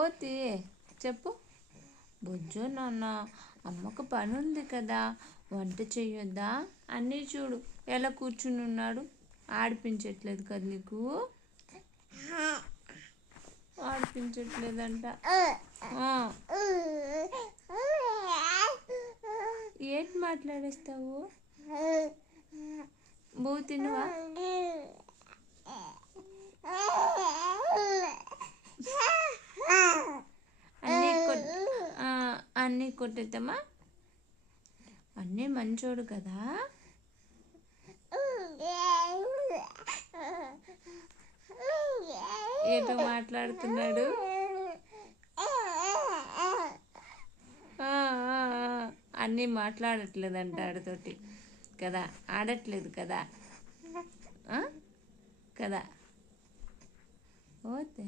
ఓతి చెప్పు. బుజ్జు నాన్న, అమ్మకు పని ఉంది కదా, వంట చెయ్యొద్దా? అన్నీ చూడు ఎలా కూర్చుని ఉన్నాడు. ఆడిపించట్లేదు కదా నీకు? ఆడిపించట్లేదంట. ఏంటి మాట్లాడేస్తావు? బూ తినవా? అన్నీ కొట్టేద్దామా? అన్నీ మంచోడు కదా. ఏదో మాట్లాడుతున్నాడు. అన్నీ మాట్లాడట్లేదంట ఆడితోటి కదా, ఆడట్లేదు కదా కదా. ఓతే